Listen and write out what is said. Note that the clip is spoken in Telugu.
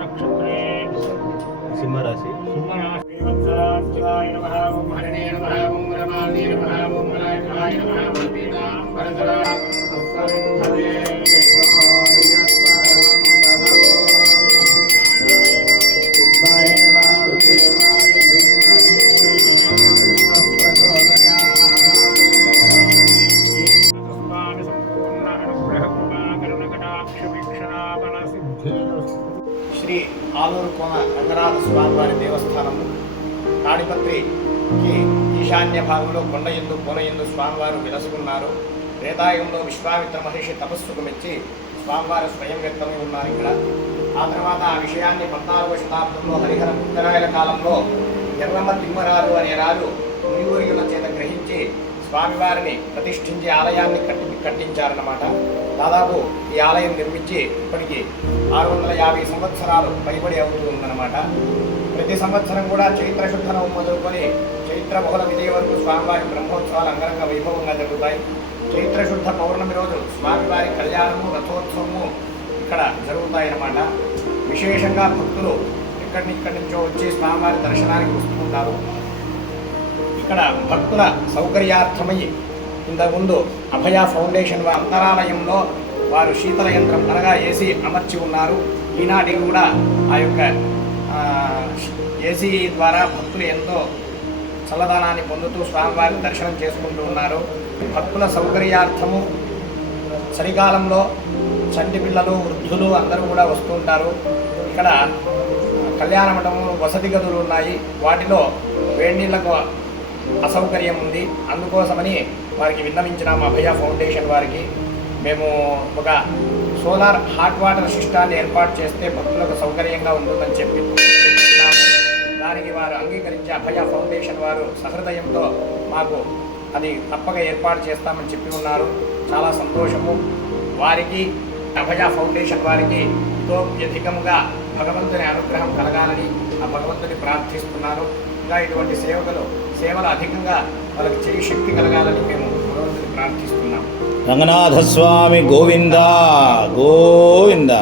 నక్షత్రే సింహరాశి శ్రీ ఆలూరు కోన రంగనాథ స్వామివారి దేవస్థానము తాడిపత్రికి ఈశాన్య భాగంలో కొండయందు కోనయందు స్వామివారు విలసుకున్నారు. త్రేతాయుగంలో విశ్వామిత్ర మహర్షి తపస్సుకు మెచ్చి స్వామివారు స్వయం వ్యక్తమై ఉన్నారు ఇక్కడ. ఆ తర్వాత ఆ విషయాన్ని 14వ శతాబ్దంలో హరిహర ఉత్తరాయణ కాలంలో ఎర్రమ్మ తిమ్మరాజు అనే రాజు మునివర్యుల చేత గ్రహించి స్వామివారిని ప్రతిష్ఠించి ఆలయాన్ని కట్టించారన్నమాట. దాదాపు ఈ ఆలయం నిర్మించి ఇప్పటికీ 650 సంవత్సరాలు పైబడి అవుతూ ఉందన్నమాట. ప్రతి సంవత్సరం కూడా చైత్రశుద్ధ నవమి మొదలుకొని చైత్ర బహుళ విజయ వరకు స్వామివారి బ్రహ్మోత్సవాలు అంగరంగ వైభవంగా జరుగుతాయి. చైత్రశుద్ధ పౌర్ణమి రోజు స్వామివారి కళ్యాణము రథోత్సవము ఇక్కడ జరుగుతాయన్నమాట. విశేషంగా భక్తులు ఇక్కడి నుంచో వచ్చి స్వామివారి దర్శనానికి వస్తుంటారు. ఇక్కడ భక్తుల సౌకర్యార్థమై ఇంతకుముందు అభయ ఫౌండేషన్ అంతరాలయంలో వారు శీతల యంత్రం అనగా ఏసీ అమర్చి ఉన్నారు. ఈనాటికి కూడా ఆ యొక్క ఏసీ ద్వారా భక్తులు ఎంతో చల్లదనాన్ని పొందుతూ స్వామివారిని దర్శనం చేసుకుంటూ ఉన్నారు. భక్తుల సౌకర్యార్థము చలికాలంలో చంటి పిల్లలు వృద్ధులు అందరూ కూడా వస్తుంటారు. ఇక్కడ కళ్యాణ మండపంలో వసతి గదులు ఉన్నాయి. వాటిలో వేడి నీళ్లకు అసౌకర్యం ఉంది. అందుకోసమని వారికి విన్నవించినాము అభయ ఫౌండేషన్ వారికి. మేము ఒక సోలార్ హాట్ వాటర్ సిస్టాన్ని ఏర్పాటు చేస్తే భక్తులకు సౌకర్యంగా ఉంటుందని చెప్పినాము. దానికి వారు అంగీకరించి అభయ ఫౌండేషన్ వారు సహృదయంతో మాకు అది తప్పక ఏర్పాటు చేస్తామని చెప్పి ఉన్నారు. చాలా సంతోషము. వారికి అభయ ఫౌండేషన్ వారికి ఎంతో అధికంగా భగవంతుని అనుగ్రహం కలగాలని ఆ భగవంతుని ప్రార్థిస్తున్నారు. ఇంకా ఇటువంటి సేవలు అధికంగా వాళ్ళకి చేయి శక్తి కలగాలని మేము భగవంతుని ప్రార్థిస్తున్నాం. రంగనాథ స్వామి గోవింద గోవింద.